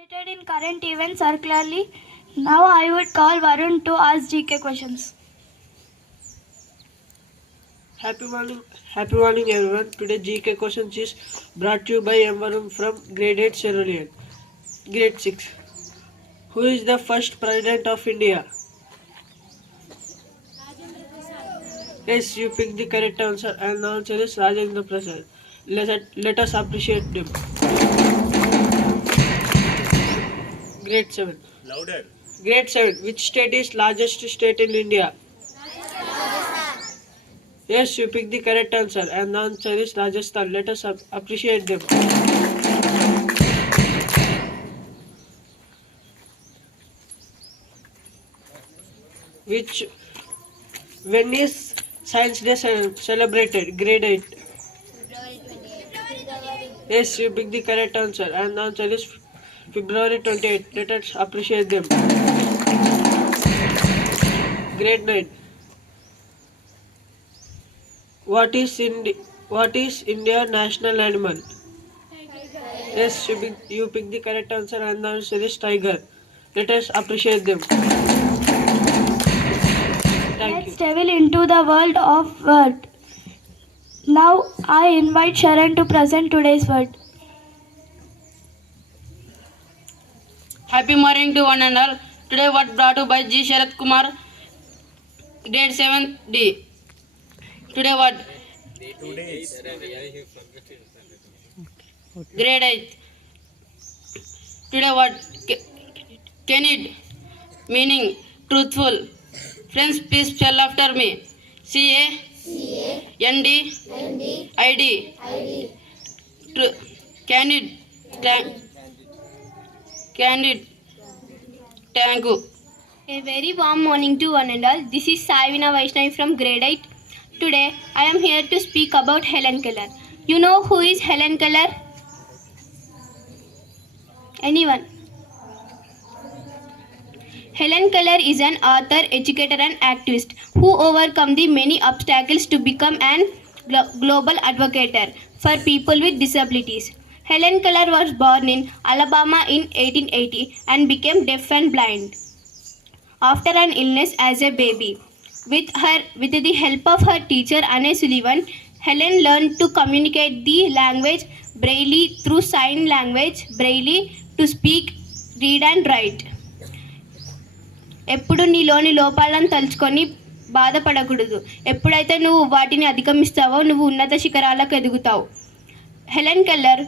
Related in current events circularly. Now I would call Varun to ask GK questions. Happy morning everyone. Today GK questions is brought to you by M. Varun from Grade 8 Cerulean. Grade 6. Who is the first President of India? Yes, you picked the correct answer and the answer is Rajendra Prasad. Let us appreciate them. Grade 7. Louder. Grade 7. Which state is largest state in India? Yes, you picked the correct answer and the answer is Rajasthan. Let us appreciate them. When is Science Day celebrated? Grade 8. Yes, you picked the correct answer and the answer is February 28. Let us appreciate them. Grade 9. What is India national animal? Yes, you picked the correct answer and the answer is tiger. Let us appreciate them. Thank you. Let's delve into the world of word. Now I invite Sharon to present today's word. Happy morning to one and all. Today what brought to by G. Sharat Kumar, grade 7D. Today what? 2 days. Grade 8. Today what? Candid, meaning truthful. Friends, please spell after me. C-A-N-D-I-D. Candid. Candid. Thank you. A very warm morning to one and all. This is Saivina Vaishnavi from grade 8. Today I am here to speak about Helen Keller. You know who is Helen Keller? Anyone? Helen Keller is an author, educator and activist who overcome the many obstacles to become an global advocate for people with disabilities. Helen Keller was born in Alabama in 1880 and became deaf and blind after an illness as a baby. With the help of her teacher Anne Sullivan, Helen learned to communicate the language Braille through sign language Braille to speak, read and write. ఎప్పుడు నీలోని లోపాలను తలుచుకొని బాధపడకూడదు. ఎప్పుడైతే నువ్వు వాటిని అధిగమిస్తావో నువ్వు ఉన్నత శిఖరాలకు ఎదుగుతావు. Helen Keller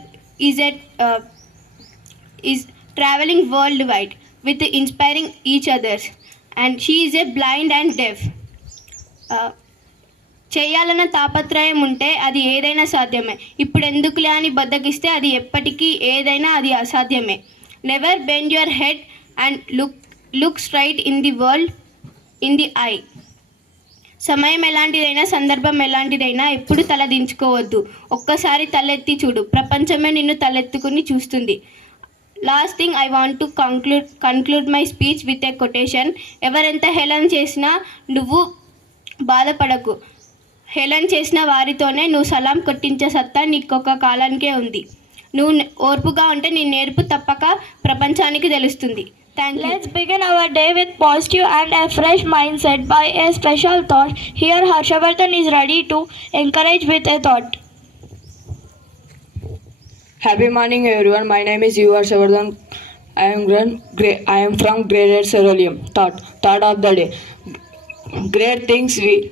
is traveling worldwide with inspiring each others and she is a blind and deaf. చేయాలన్న తాపత్రయం ఉంటే అది ఏదైనా సాధ్యమే. ఇప్పుడు ఎందుకులే అని బద్దకిస్తే అది ఎప్పటికీ ఏదైనా అది అసాధ్యమే. Never bend your head and look straight in the world in the eye. సమయం ఎలాంటిదైనా సందర్భం ఎలాంటిదైనా ఎప్పుడు తల దించుకోవద్దు. ఒక్కసారి తలెత్తి చూడు, ప్రపంచమే నిన్ను తలెత్తుకుని చూస్తుంది. Last thing I want to conclude my speech with a quotation. ఎవరెంత హేళన చేసినా నువ్వు బాధపడకు. హేళన చేసిన వారితోనే నువ్వు సలాం కొట్టించే సత్తా నీకొక కాలానికే ఉంది. నువ్వు ఓర్పుగా ఉంటే నీ నేర్పు తప్పక ప్రపంచానికి తెలుస్తుంది. Thank you. Let's begin our day with positive and a fresh mindset by a special thought. Here Harshavardhan is ready to encourage with a thought. Happy morning everyone. My name is Yuvar Savardhan. I am from grade 8 Cerulean. Thought of the day. Great things will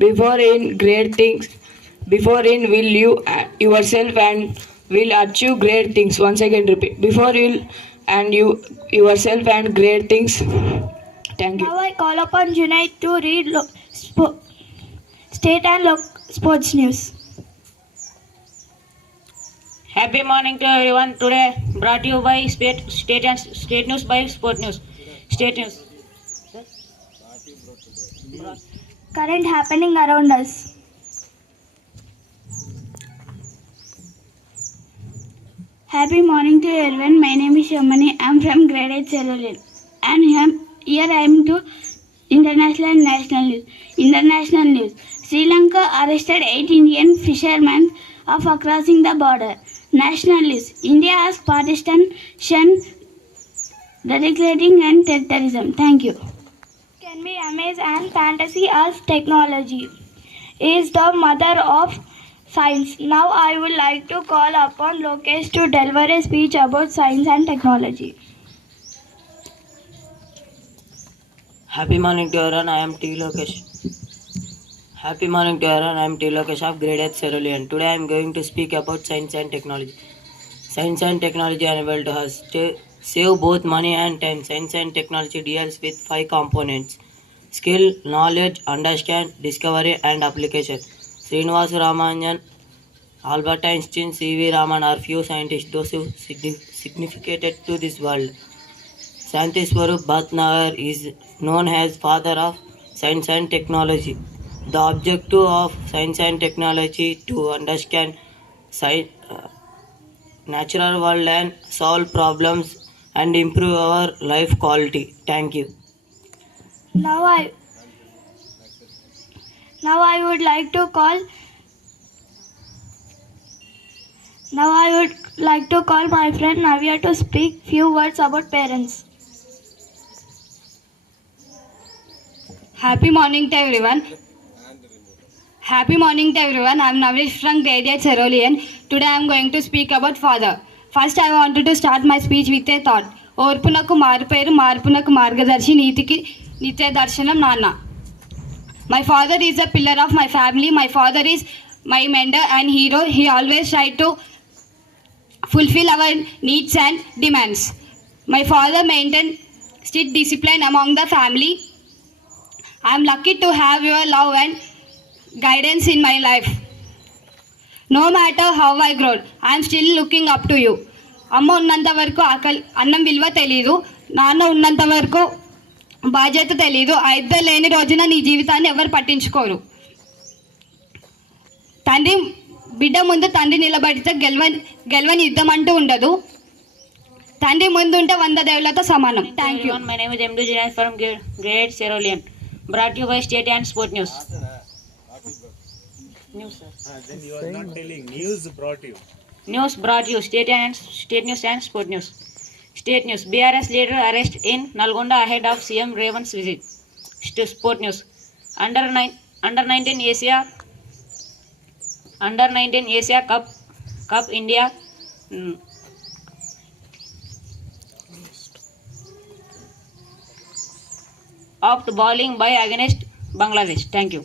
before in great things before in will you yourself and will achieve great things. Once again repeat, before you and you yourself and great things. Thank you. Now I call upon Junaid to read state and sports news. Happy morning to everyone. Today brought to you by state news by sport news. State news. Current happening around us. Happy morning to everyone. My name is Shamani. I am from grade 8 Cerulean and here I am to International and national news. International news. Sri Lanka arrested 8 Indian fishermen for crossing the border. National news. India asks Pakistan radicalizing and terrorism. Thank you. Can be amaze and fantasy as technology is the mother of science. Now I would like to call upon Lokesh to deliver a speech about science and technology. Happy morning to everyone. I am T. Lokesh. Happy morning to everyone. I am T. Lokesh of Grade 8 Cerulean. Today I am going to speak about science and technology. Science and technology are able to us to save both money and time. Science and technology deals with 5 components: skill, knowledge, understand, discovery, and application. Srinivasa Ramanujan, Albert Einstein, C.V. Raman are few scientists those who significated to this world. Shanti Swarup Bhatnagar is known as father of science and technology. The objective of science and technology to understand natural world and solve problems and improve our life quality. Thank you. Now I would like to call my friend Navya to speak few words about parents. Happy morning to everyone. Happy morning to everyone. I am Navish from Grade 8 Cerulean. Today I am going to speak about father. First I wanted to start my speech with a thought. ఓర్పునకు మారుపేరు మార్పునకు మార్గదర్శి నీతికి నిత్య దర్శనం నాన్న. My father is a pillar of my family. My father is my mentor and hero. He always tried to fulfill our needs and demands. My father maintained strict discipline among the family. I am lucky to have your love and guidance in my life. No matter how I grow, I am still looking up to you. అమ్మ ఉన్నంత వరకు అన్నం విలువ తెలీదు, నాన్న ఉన్నంత వరకు బాధ్యత తెలీదు. ఆ ఇద్దరు లేని రోజున నీ జీవితాన్ని ఎవరు పట్టించుకోరు. తండ్రి బిడ్డ ముందు తండ్రి నిలబడితే గెలవని యుద్ధం అంటూ ఉండదు. తండ్రి ముందు ఉంటే 100 దేవులతో సమానం. Thank you. My name is M. Jiran from Grade 8 Cerulean. Brought to you by State and Sport News. News, sir. Then you are not telling. News brought you. News brought you State News and Sport News. State News. BRS leader arrest in Nalgonda ahead of CM Revant's visit. Sport News. Under 19 Asia Cup India opted bowling by against Bangladesh. Thank you.